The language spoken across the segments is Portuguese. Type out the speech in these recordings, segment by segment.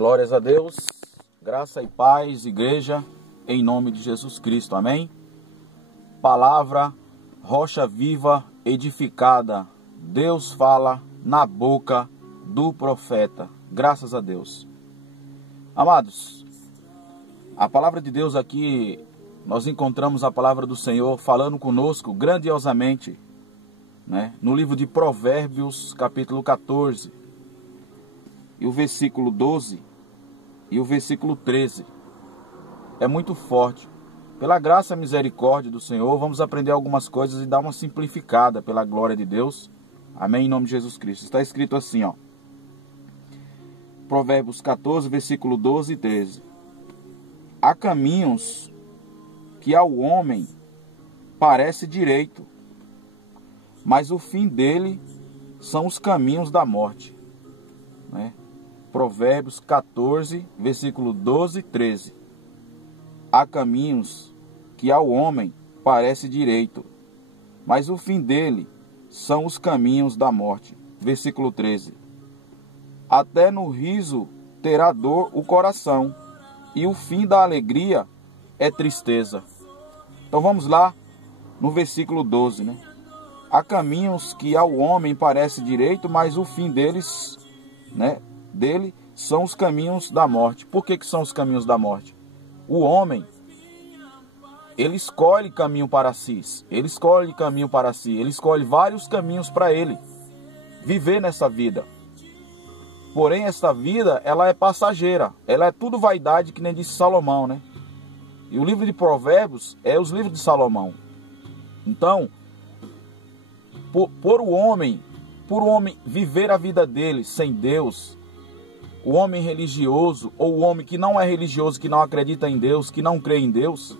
Glórias a Deus, graça e paz, igreja, em nome de Jesus Cristo, amém? Palavra, rocha viva, edificada, Deus fala na boca do profeta, graças a Deus. Amados, a palavra de Deus aqui, nós encontramos a palavra do Senhor falando conosco grandiosamente, né? No livro de Provérbios, capítulo 14, e o versículo 12 e o versículo 13. É muito forte. Pela graça e misericórdia do Senhor, vamos aprender algumas coisas e dar uma simplificada pela glória de Deus. Amém, em nome de Jesus Cristo. Está escrito assim, ó. Provérbios 14, versículo 12 e 13. Há caminhos que ao homem parece direito, mas o fim dele são os caminhos da morte, né? Provérbios 14, versículo 12 e 13. Há caminhos que ao homem parece direito, mas o fim dele são os caminhos da morte. Versículo 13. Até no riso terá dor o coração, e o fim da alegria é tristeza. Então vamos lá no versículo 12, né? Há caminhos que ao homem parece direito, mas o fim deles, né, dele são os caminhos da morte. Por que são os caminhos da morte? O homem, ele escolhe caminho para si, ele escolhe caminho para si, ele escolhe vários caminhos para ele viver nessa vida. Porém, esta vida, ela é passageira, ela é tudo vaidade, que nem disse Salomão, né? E o livro de Provérbios é os livros de Salomão. Então, por o homem viver a vida dele sem Deus, o homem religioso, ou o homem que não é religioso, que não acredita em Deus, que não crê em Deus,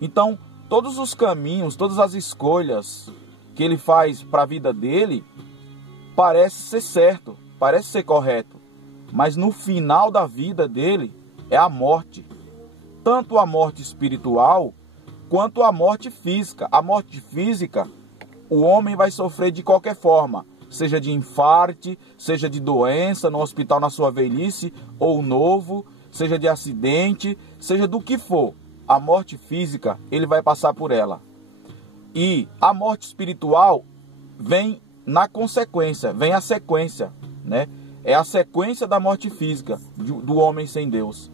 então todos os caminhos, todas as escolhas que ele faz para a vida dele, parece ser certo, parece ser correto, mas no final da vida dele é a morte, tanto a morte espiritual quanto a morte física. A morte física, o homem vai sofrer de qualquer forma, seja de infarte, seja de doença no hospital na sua velhice ou novo, seja de acidente, seja do que for. A morte física, ele vai passar por ela. E a morte espiritual vem na consequência, vem a sequência, né? É a sequência da morte física, do homem sem Deus.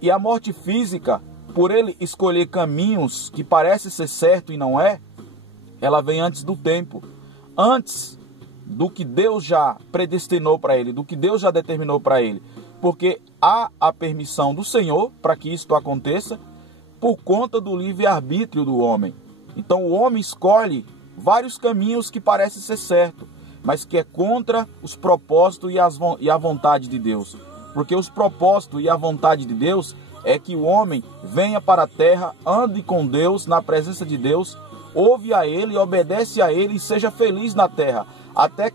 E a morte física, por ele escolher caminhos que parece ser certo e não é, ela vem antes do tempo, antes do que Deus já predestinou para ele, do que Deus já determinou para ele. Porque há a permissão do Senhor para que isto aconteça por conta do livre-arbítrio do homem. Então o homem escolhe vários caminhos que parecem ser certo, mas que é contra os propósitos e a vontade de Deus. Porque os propósitos e a vontade de Deus é que o homem venha para a terra, ande com Deus, na presença de Deus, ouve a Ele, obedece a Ele e seja feliz na terra.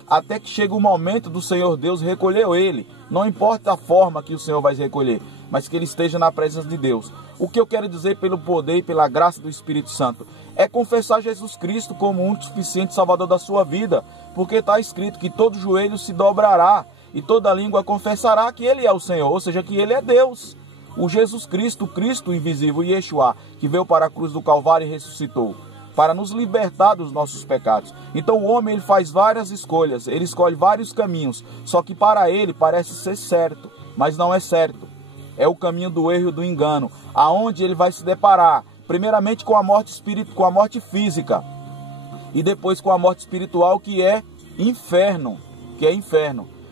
Até que chega o momento do Senhor Deus recolher ele. Não importa a forma que o Senhor vai recolher, mas que ele esteja na presença de Deus. O que eu quero dizer pelo poder e pela graça do Espírito Santo é confessar Jesus Cristo como o único suficiente Salvador da sua vida. Porque está escrito que todo joelho se dobrará e toda língua confessará que Ele é o Senhor, ou seja, que Ele é Deus. O Jesus Cristo, o Cristo invisível, Yeshua, que veio para a cruz do Calvário e ressuscitou, para nos libertar dos nossos pecados. Então o homem, ele faz várias escolhas, ele escolhe vários caminhos, só que para ele parece ser certo, mas não é certo. É o caminho do erro e do engano, aonde ele vai se deparar, primeiramente com a morte com a morte física, e depois com a morte espiritual, que é inferno,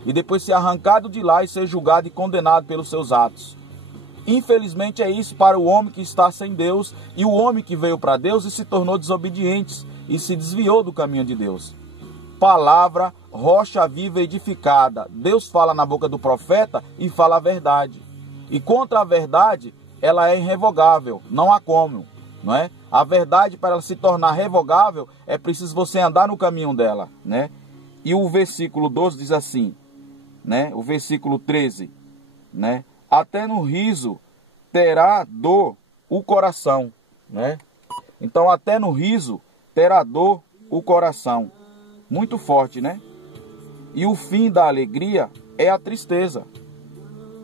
e depois ser arrancado de lá e ser julgado e condenado pelos seus atos. Infelizmente é isso para o homem que está sem Deus e o homem que veio para Deus e se tornou desobediente e se desviou do caminho de Deus. Palavra, rocha viva edificada. Deus fala na boca do profeta e fala a verdade. E contra a verdade, ela é irrevogável, não há como, não é? A verdade, para ela se tornar revogável, é preciso você andar no caminho dela, né? E o versículo 12 diz assim, né? O versículo 13, né? Até no riso terá dor o coração, né? Então, até no riso terá dor o coração. Muito forte, né? E o fim da alegria é a tristeza.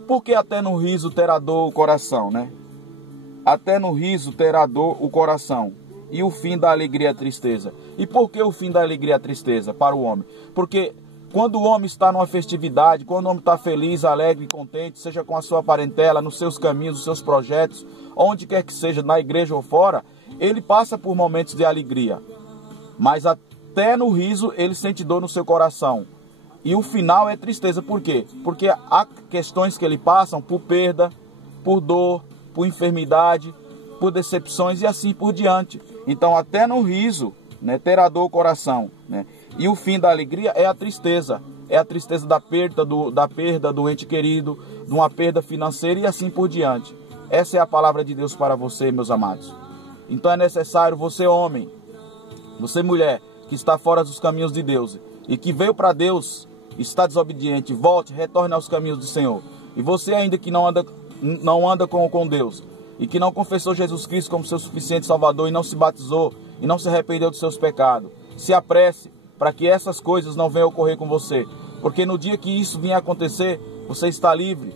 Por que até no riso terá dor o coração, né? Até no riso terá dor o coração, e o fim da alegria é a tristeza. E por que o fim da alegria é a tristeza para o homem? Porque quando o homem está numa festividade, quando o homem está feliz, alegre e contente, seja com a sua parentela, nos seus caminhos, nos seus projetos, onde quer que seja, na igreja ou fora, ele passa por momentos de alegria. Mas até no riso ele sente dor no seu coração. E o final é tristeza. Por quê? Porque há questões que ele passa por perda, por dor, por enfermidade, por decepções e assim por diante. Então até no riso, né, terá dor o coração, né? E o fim da alegria é a tristeza. É a tristeza da perda do ente querido, de uma perda financeira e assim por diante. Essa é a palavra de Deus para você, meus amados. Então é necessário você, homem, você, mulher, que está fora dos caminhos de Deus e que veio para Deus, está desobediente, volte, retorne aos caminhos do Senhor. E você ainda que não anda com Deus e que não confessou Jesus Cristo como seu suficiente Salvador e não se batizou e não se arrependeu dos seus pecados, se apresse para que essas coisas não venham ocorrer com você. Porque no dia que isso vier acontecer, você está livre,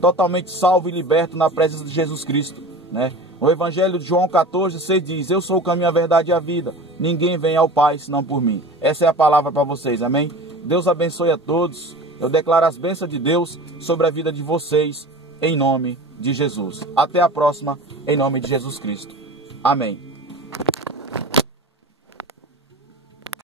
totalmente salvo e liberto na presença de Jesus Cristo, né? O Evangelho de João 14:6 diz: eu sou o caminho, a verdade e a vida. Ninguém vem ao Pai senão por mim. Essa é a palavra para vocês, amém? Deus abençoe a todos. Eu declaro as bênçãos de Deus sobre a vida de vocês, em nome de Jesus. Até a próxima, em nome de Jesus Cristo. Amém.